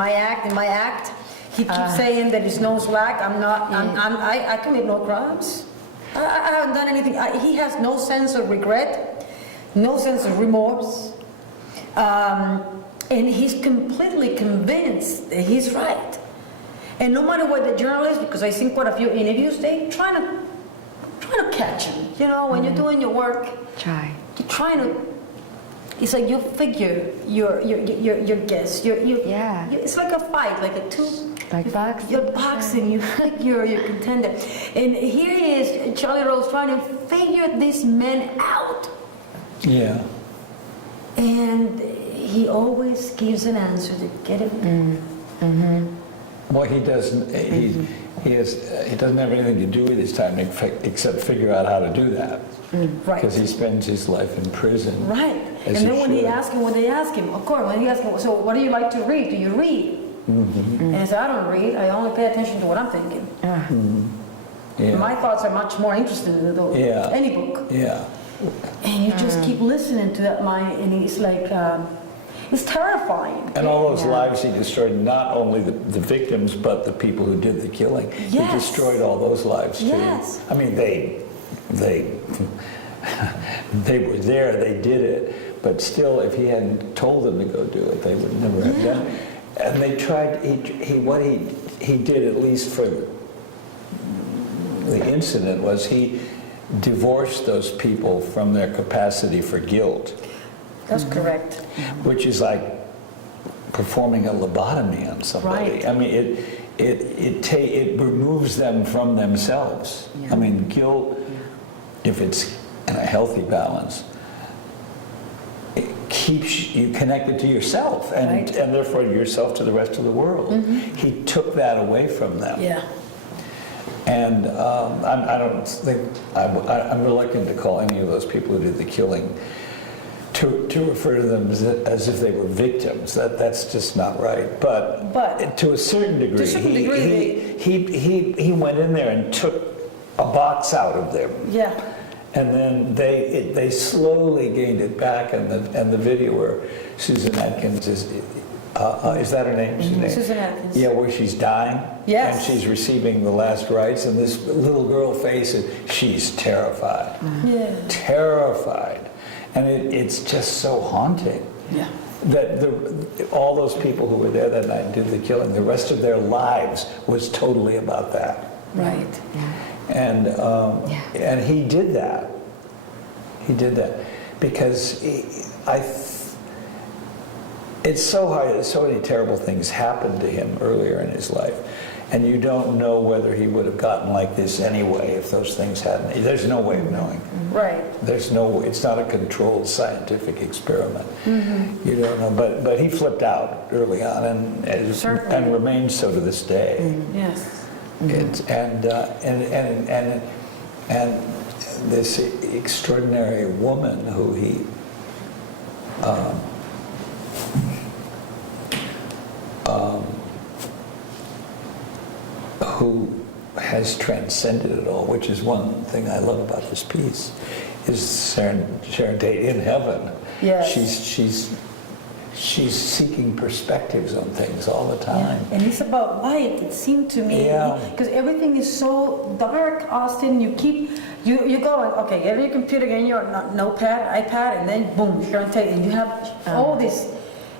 my act. He keeps saying that it's no slack. I commit no crimes. I haven't done anything. He has no sense of regret, no sense of remorse. And he's completely convinced that he's right. And no matter what the journalists, because I've seen quite a few interviews, they trying to catch him. You know, when you're doing your work, you're trying to. It's like you figure your guess. It's like a fight, like a two. Like boxing. You're boxing. You figure your contender, and here he is, Charlie Rose, trying to figure this man out. Yeah. And he always gives an answer to get him. Well, he doesn't. He doesn't have anything to do with his time except figure out how to do that. Right. Because he spends his life in prison. Right. And then when they ask him, of course, when he asks him, so what do you like to read? Do you read? And he said, I don't read. I only pay attention to what I'm thinking. Yeah. My thoughts are much more interesting than any book. Yeah. And you just keep listening to that mind, and it's like, it's terrifying. And all those lives he destroyed, not only the victims, but the people who did the killing. Yes. He destroyed all those lives too. Yes. I mean, they were there, they did it, but still, if he hadn't told them to go do it, they would never have done it. And they tried. What he did, at least for the incident, was he divorced those people from their capacity for guilt. That's correct. Which is like performing a lobotomy on somebody. Right. I mean, it removes them from themselves. I mean, guilt, if it's in a healthy balance, it keeps you connected to yourself, and therefore yourself to the rest of the world. He took that away from them. Yeah. And I don't think I'm reluctant to call any of those people who did the killing to refer to them as if they were victims. That's just not right. But to a certain degree, he went in there and took a box out of them. Yeah. And then they slowly gained it back, and the video where Susan Atkins is that her name? Susan Atkins. Yeah, where she's dying. Yes. And she's receiving the last rites, and this little girl faces, she's terrified. Yeah. Terrified. And it's just so haunting. Yeah. That all those people who were there that night and did the killing, the rest of their lives was totally about that. Right. And he did that. He did that because it's so hard. So many terrible things happened to him earlier in his life, and you don't know whether he would have gotten like this anyway if those things hadn't. There's no way of knowing. Right. There's no way. It's not a controlled scientific experiment. You don't know. But he flipped out early on, and remains so to this day. Yes. And this extraordinary woman who he who has transcended it all, which is one thing I love about this piece, is Sharon Tate in heaven. Yes. She's seeking perspectives on things all the time. Yeah. And it's about light, it seemed to me. Because everything is so dark, Austin. You go, okay, get your computer, get your notepad, iPad, and then boom, Sharon Tate, and you have all this.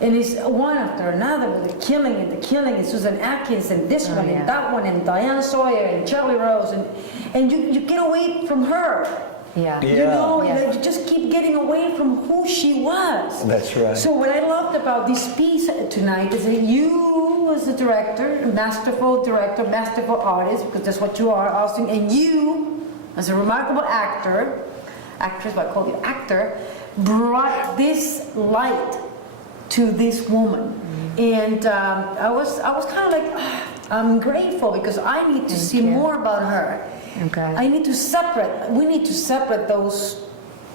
And it's one after another with the killing, and Susan Atkins, and this one, and that one, and Diane Sawyer, and Charlie Rose, and you get away from her. Yeah. You know, you just keep getting away from who she was. That's right. So what I loved about this piece tonight is that you, as a director, masterful artist, because that's what you are, Austin, and you, as a remarkable actress, but I call you actor, brought this light to this woman. And I was kind of like, I'm grateful because I need to see more about her. Okay. We need to separate those.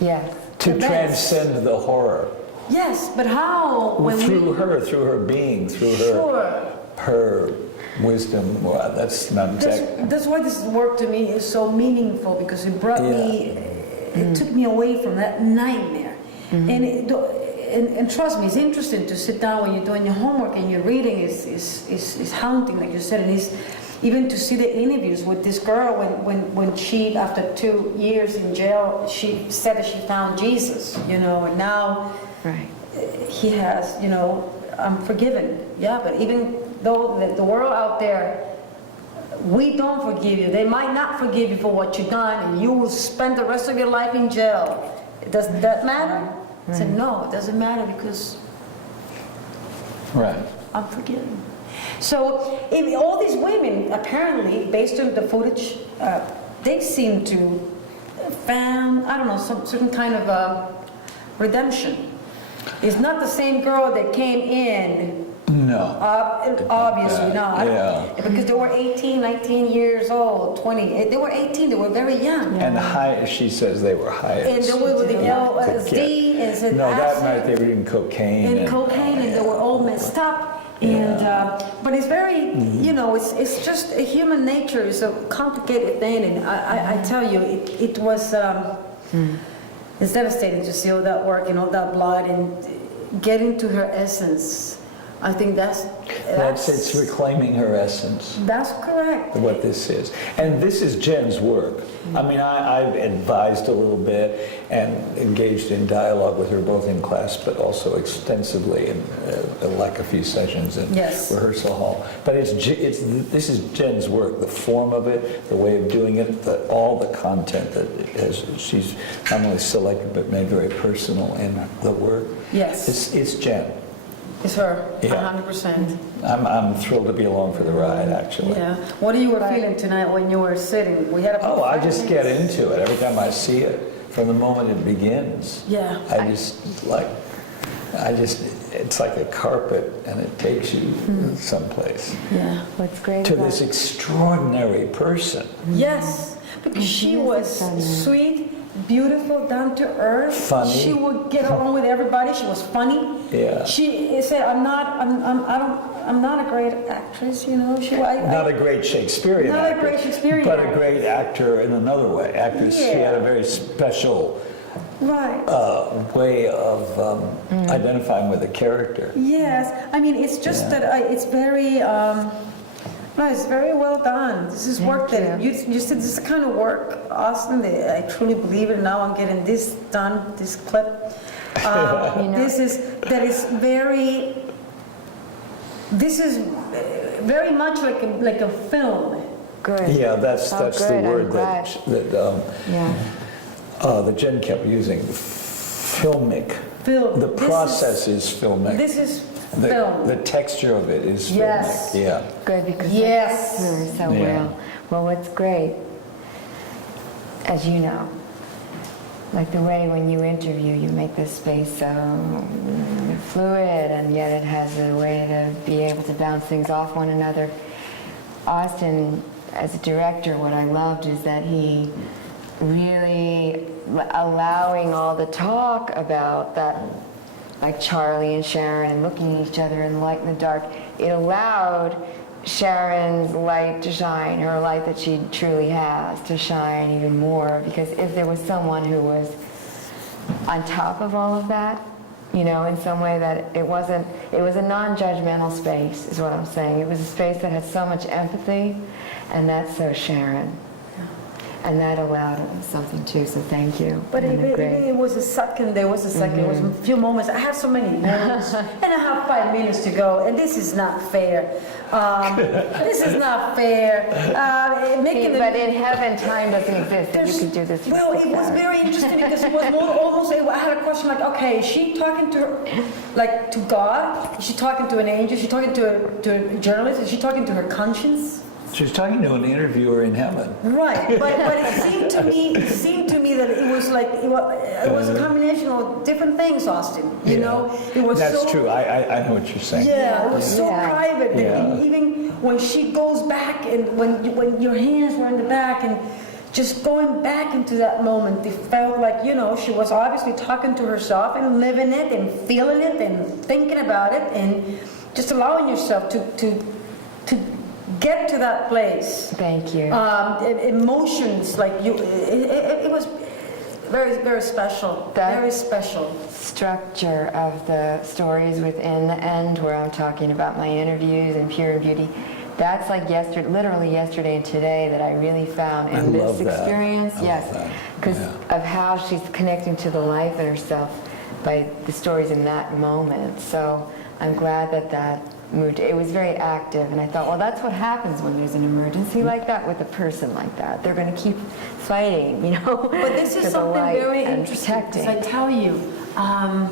Yes. To transcend the horror. Yes, but how? Through her being, through her wisdom. Well, that's not exactly. That's why this work to me is so meaningful, because it brought me, it took me away from that nightmare. And and trust me, it's interesting to sit down when you're doing your homework and you're reading is haunting, like you said, and it's even to see the interviews with this girl when she, after 2 years in jail, she said that she found Jesus, you know, and now Right. he has, you know, I'm forgiven. Yeah, but even though the world out there, we don't forgive you. They might not forgive you for what you've done, and you will spend the rest of your life in jail. Does that matter? I said, no, it doesn't matter because Right. I'm forgiven. So if all these women, apparently, based on the footage, they seem to found, I don't know, some certain kind of redemption. It's not the same girl that came in. No. Obviously not. Yeah. Because they were 18, 19 years old, 20. They were 18, they were very young. And high, she says they were high. And they were with the LSD and said No, that acid night they were doing cocaine. and cocaine, and they were all messed up. And but it's very, you know, it's just human nature is a complicated thing, and I tell you, it was it's devastating to see all that work and all that blood and getting to her essence. I think that's it's reclaiming her essence. That's correct. What this is. And this is Jen's work. I mean, I've advised a little bit and engaged in dialogue with her both in class but also extensively in like a few sessions in rehearsal hall. But this is Jen's work, the form of it, the way of doing it, all the content that she's not only selected but made very personal in the work. Yes. It's Jen. It's her, Yeah. 100%. I'm thrilled to be along for the ride, actually. Yeah. What you were feeling tonight when you were sitting? We had a I just get into it every time I see it, from the moment it begins. Yeah. It's like a carpet, and it takes you someplace. Yeah. What's great To about this extraordinary person. Yes, because she was sweet, beautiful, down to earth. Funny. She would get along with everybody. She was funny. Yeah. She said, "I'm not a great actress, you know." Not a great Shakespearean Not a actor, great Shakespearean but actor. a great actor in another way. She had a very special right. way of identifying with a character. Yes, I mean it's just that it's very. No, it's very well done. This is work that you said. This kind of work, Austin. That I truly believe it. Now I'm getting this done. This clip. This is very. This is very much like a film. Good. Yeah, that's the good. word I'm that Jen kept using. Filmic. Film. The process is filmic. This is film. The texture of it is filmic. Yes. Yeah. Good, because Yes. it's so Yeah. real. Well, what's great, as you know, like the way when you interview, you make this space so fluid, and yet it has a way to be able to bounce things off one another. Austin, as a director, what I loved is that he really allowing all the talk about that, like Charlie and Sharon looking at each other in the light and the dark. It allowed Sharon's light to shine, her light that she truly has, to shine even more, because if there was someone who was on top of all of that, you know, in some way that it was a non-judgmental space, is what I'm saying. It was a space that had so much empathy, and that's so Sharon. And that allowed something too, so thank you. But it was a second, there was a second, it was a few moments. I have so many moments, and I have 5 minutes to go, and this is not fair. This is not fair. But in heaven, time doesn't exist, and you could do this. Well, it was very interesting because it was more almost, I had a question like, okay, is she talking to her, like to God? Is she talking to an angel? Is she talking to a journalist? Is she talking to her conscience? She was talking to an interviewer in heaven. Right, but it seemed to me that it was like it was a combination of different things, Austin. You know, it was. That's true. I know what you're saying. Yeah, it was so private. Yeah. And even when she goes back, and when your hands were in the back, and just going back into that moment, it felt like, you know, she was obviously talking to herself and living it and feeling it and thinking about it and just allowing yourself to get to that place. Thank you. Emotions, like it was very, very special. That- Very special. Structure of the stories within the end, where I'm talking about my interviews and Pure and Beauty, that's like yesterday, literally yesterday and today, that I really found in I this love that. experience. I love Yes, that. because Yeah. of how she's connecting to the life in herself by the stories in that moment. So I'm glad that that moved. It was very active, and I thought, well, that's what happens when there's an emergency like that with a person like that. They're going to keep fighting, you know. But this for is the something light very and interesting, because protecting. I tell you, I'm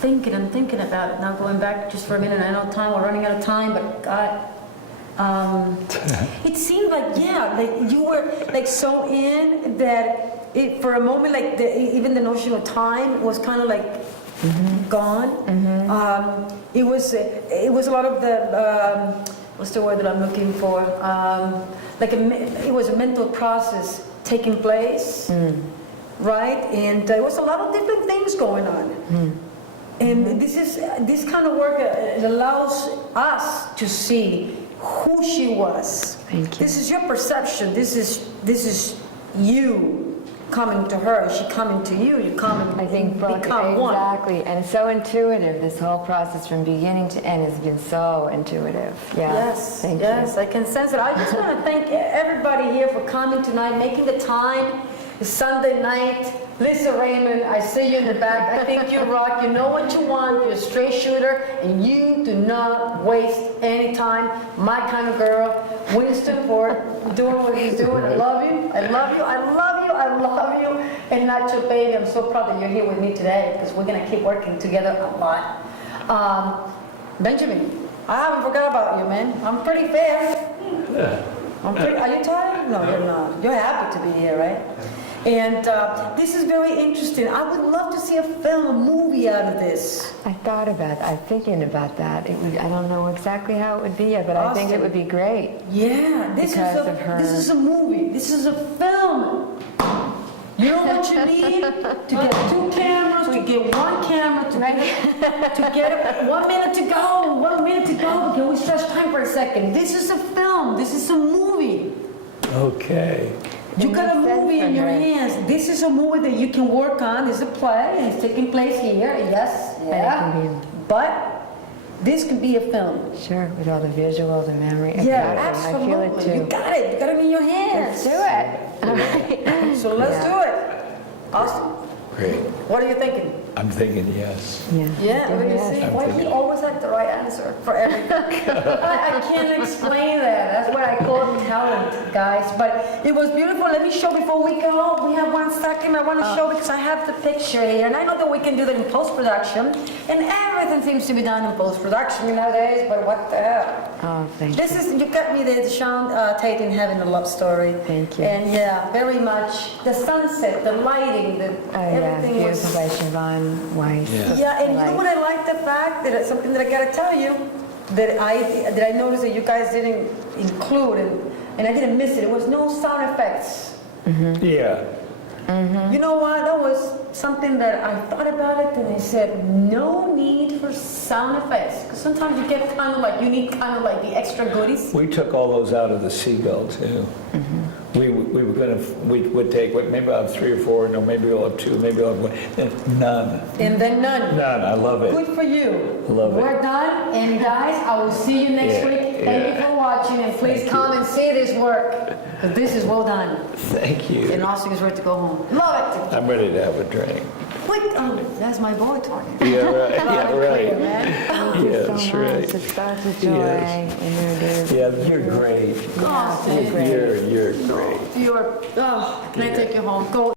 thinking about it now, going back just for a minute. I know time, we're running out of time, but God, it seemed like, yeah, like you were like so in that it, for a moment, like even the notion of time was kind of like gone. It was a lot of the, what's the word that I'm looking for? It was a mental process taking place, right? And there was a lot of different things going on. And this kind of work, it allows us to see who she was. Thank you. This is your perception. This is you coming to her. She coming to you. You coming. I think both, become one. exactly, and it's so intuitive. This whole process from beginning to end has been so intuitive. Yeah. Yes, Thank yes, you. I can sense it. I just want to thank everybody here for coming tonight, making the time. It's Sunday night. Lisa Raymond, I see you in the back. I think you rock. You know what you want. You're a straight shooter, and you do not waste any time. My kind of girl. Winston Ford, doing what he's doing. I love you. I love you. I love you. I love you. And Nacho Baby, I'm so proud that you're here with me today, because we're going to keep working together a lot. Benjamin, I haven't forgot about you, man. I'm pretty fair. Are you tired? No, you're not. You're happy to be here, right? And this is very interesting. I would love to see a film, a movie out of this. I thought about. I'm thinking about that. It would. I don't know exactly how it would be, but I think it Awesome. would be great. Yeah, Because of her. this is a movie. This is a film. You know what you need to get 2 cameras, to get 1 camera, to get 1 minute to go, 1 minute to go. Can we stretch time for a second? This is a film. This is a movie. Okay. You It got a makes sense movie for in your her. hands. This is a movie that you can work on. It's a play, and it's taking place here. Yes, it yeah. can But this could be a film. Sure, with all the visuals and memory. Yeah, Exactly. absolutely. I feel it too. You got it. You got it in your hands. Let's do it. All right. So let's do it. Austin, Great. what are you thinking? I'm thinking yes. Yeah. Yeah, do look, you it. see, I'm why he thinking- always had the right answer for everything. I can't explain that. That's what I call talent, guys. But it was beautiful. Let me show before we go. We have 1 second. I want to show because I have the picture here, and I know that we can do that in post-production, and everything seems to be done in post-production nowadays. But what the hell? Oh, thank This you. is, you got me there, Sean Tate in Heaven, a love story. Thank you. And yeah, very much. The sunset, the lighting, the Oh yeah, everything was. beautiful by Siobhan Weiss. Yeah. Yeah, and you know Like- what I like the fact that it's something that I gotta tell you that I noticed that you guys didn't include and I didn't miss it. It was no sound effects. Yeah. You know what? That was something that I thought about it and I said no need for sound effects because sometimes you get kind of like you need kind of like the extra goodies. We took all those out of the seagull too. We were gonna, we would take, what, maybe I'll have 3 or 4, no, maybe we'll have 2, maybe I'll have 1. And none. And then none. None, I love it. Good for you. Love it. We're done, and guys, I will see you next Yeah, week. Thank you yeah. for watching, and please Thank come and see this work, because this is well done. Thank you. And Austin is ready to go home. Love it. I'm ready to have a drink. Quick, that's my boy talking. Yeah, right, yeah, Thank you, right. man. Thank you Yeah, so that's much. right. It's such a joy Yes. introduce. Yeah, you're great. Austin, great. You're great. you're, can I take you home? Go.